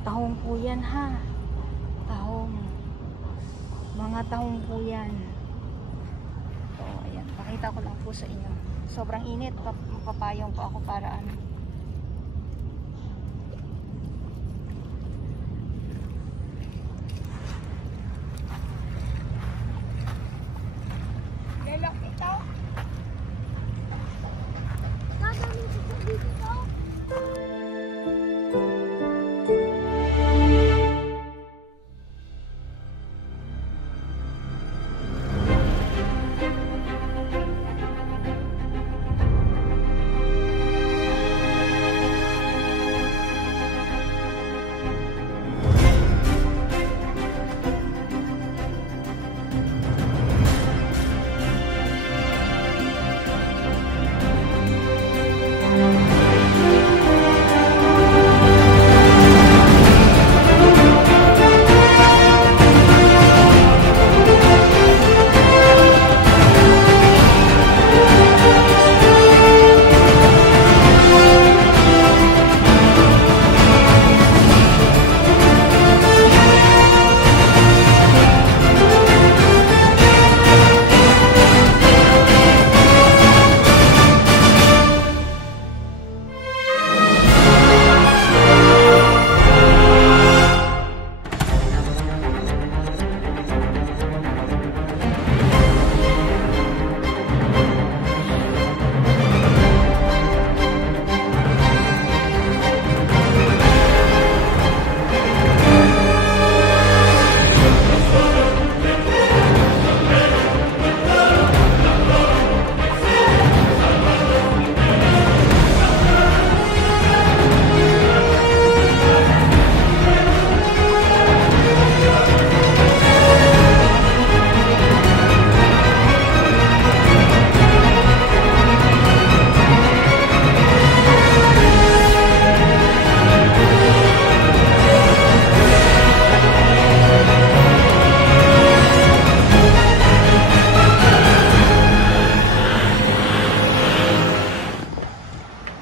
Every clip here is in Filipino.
Tahong po yan ha. Tahong. Mga tahong po yan. So, ayan. Pakita ko lang po sa inyo. Sobrang init. Papayong po ako para ano.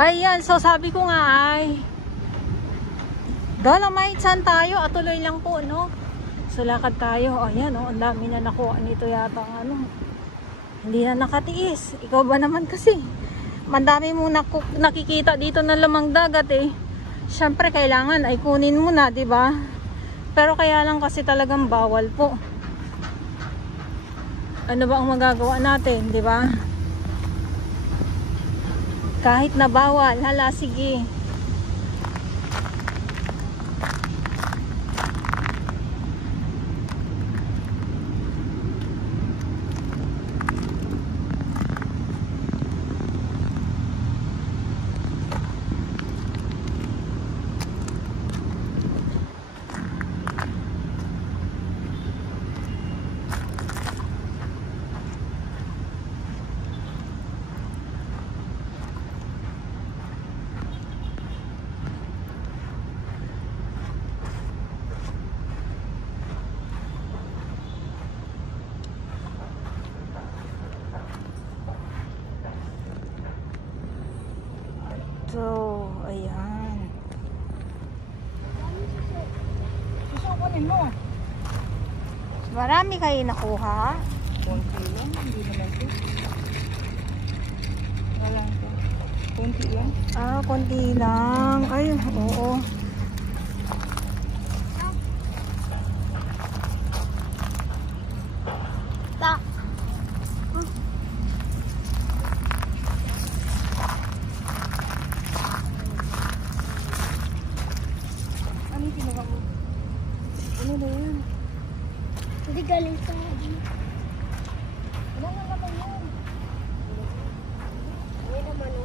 Ayan, so sabi ko nga ay Dolomite, saan tayo? At tuloy lang po, no? So lakad tayo. Ayan, oh, ang dami na nakuha nito yata ano. Hindi na nakatiis. Ikaw ba naman kasi? Mandami mo nakikita dito na lamang dagat eh. Siyempre kailangan ay kunin mo na, 'di ba? Pero kaya lang kasi talagang bawal po. Ano ba ang magagawa natin, 'di ba? Kahit na bawal, hala sige. So, ayan. Susukunin mo. Marami kayo nakuha. Konti lang, hindi naman ito. Wala ito. Konti lang. Ah, konti lang. Ay, oo. Ano na yan? Hindi galing sa akin. Ano na naman yan? Ano naman o?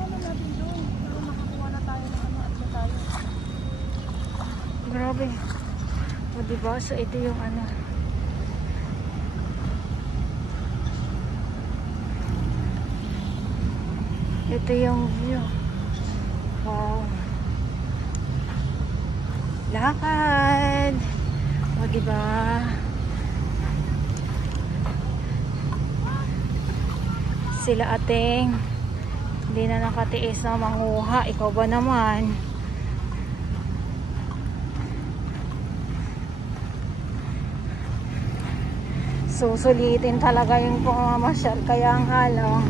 Ano natin doon? Para makakuha na tayo ng ano at na tayo. Grabe. O diba? So ito yung ano. Ito yung view. Wow. Lakad. O diba? Sila ating hindi na nakatiis na manguha. Ikaw ba naman? Susulitin talaga yung pumamasyal, kaya nga lang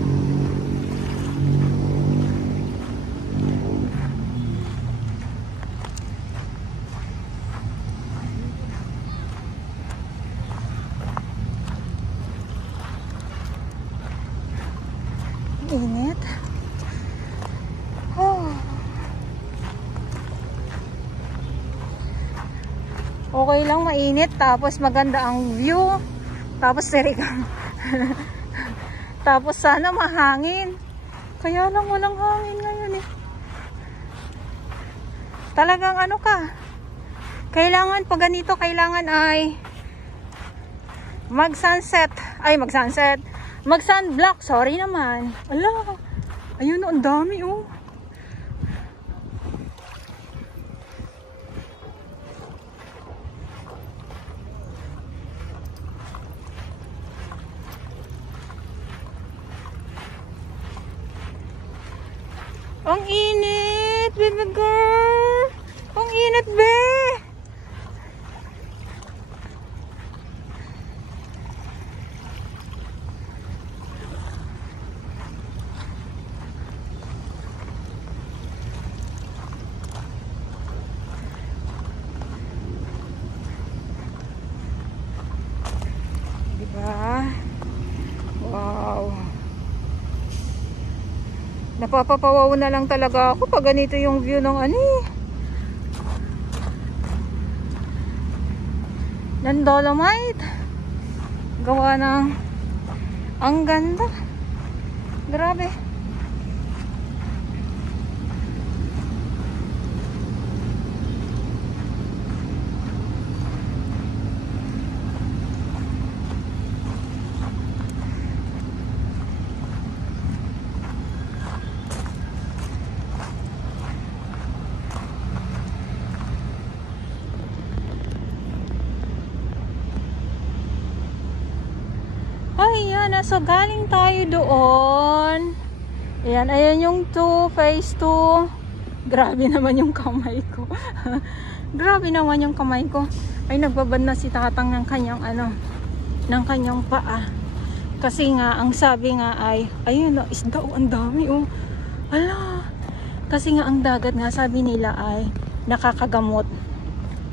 init. Okay lang mainit tapos maganda ang view. Tapos serigang tapos sana mahangin. Kaya lang walang hangin ngayon eh. Talagang ano ka? Kailangan pag ganito, kailangan ay mag-sunset. Ay, mag-sunset. Mag-sunblock. Sorry naman. Ala. Ayun, ang dami oh. Ang init, baby girl. Ang init, be. Diba? Wow. Napapapawaw na lang talaga ako pag ganito yung view ng ano eh. Ng Dolomite. Gawa ng ang ganda. Grabe. Ayan, so galing tayo doon. Ayan, ayan yung phase 2. Grabe naman yung kamay ko. Grabe naman yung kamay ko. Ay, nagbabad na si tatang ng kanyang ano, ng kanyang paa. Kasi nga, ang sabi nga ay, ayun, isda, ang dami oh. Ala. Kasi nga, ang dagat nga, sabi nila ay nakakagamot.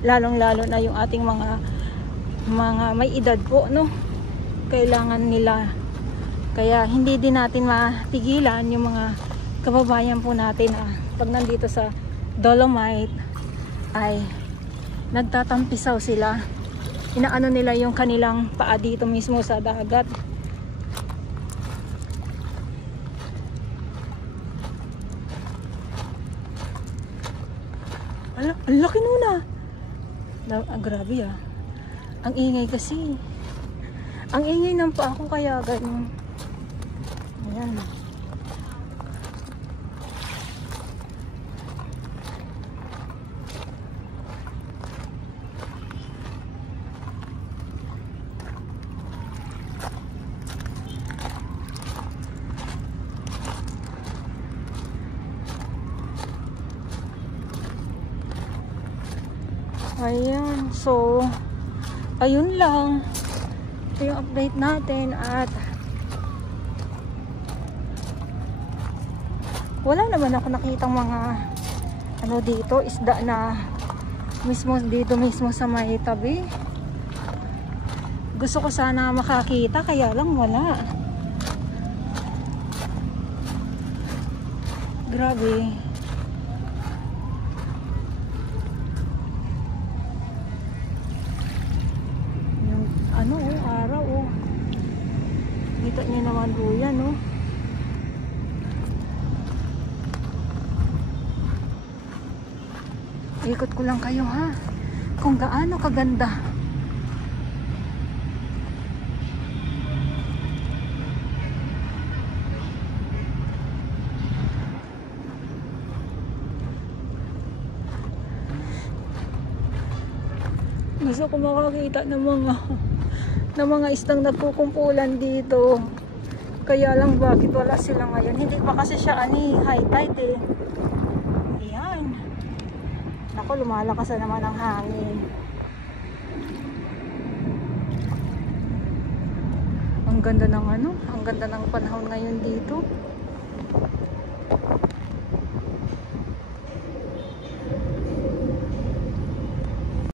Lalong-lalo na yung ating mga may edad po, no? Kailangan nila, kaya hindi din natin mapigilan yung mga kababayan po natin pag nandito sa Dolomite ay nagtatampisaw sila, inaano nila yung kanilang paa dito mismo sa dagat. Ala, ang laki nuna. Grabe ang ingay kasi. Ang ingay ng paa ko kaya ganun. Ayan. Ayan. So, ayun lang. Ito yung update natin at wala naman ako nakitang mga ano dito, isda na mismo dito mismo sa may tabi. Gusto ko sana makakita kaya lang wala. Grabe. Ano araw kita niyo naman po yan ikot ko lang kayo kung gaano kaganda. Gusto ko makakita ng mga isdang nagkukumpulan dito. Kaya lang bakit wala sila ngayon? Hindi pa kasi siya high tide eh. Ayan. Naku, lumalakas na naman ang hangin. Ang ganda ng ang ganda ng panahon ngayon dito.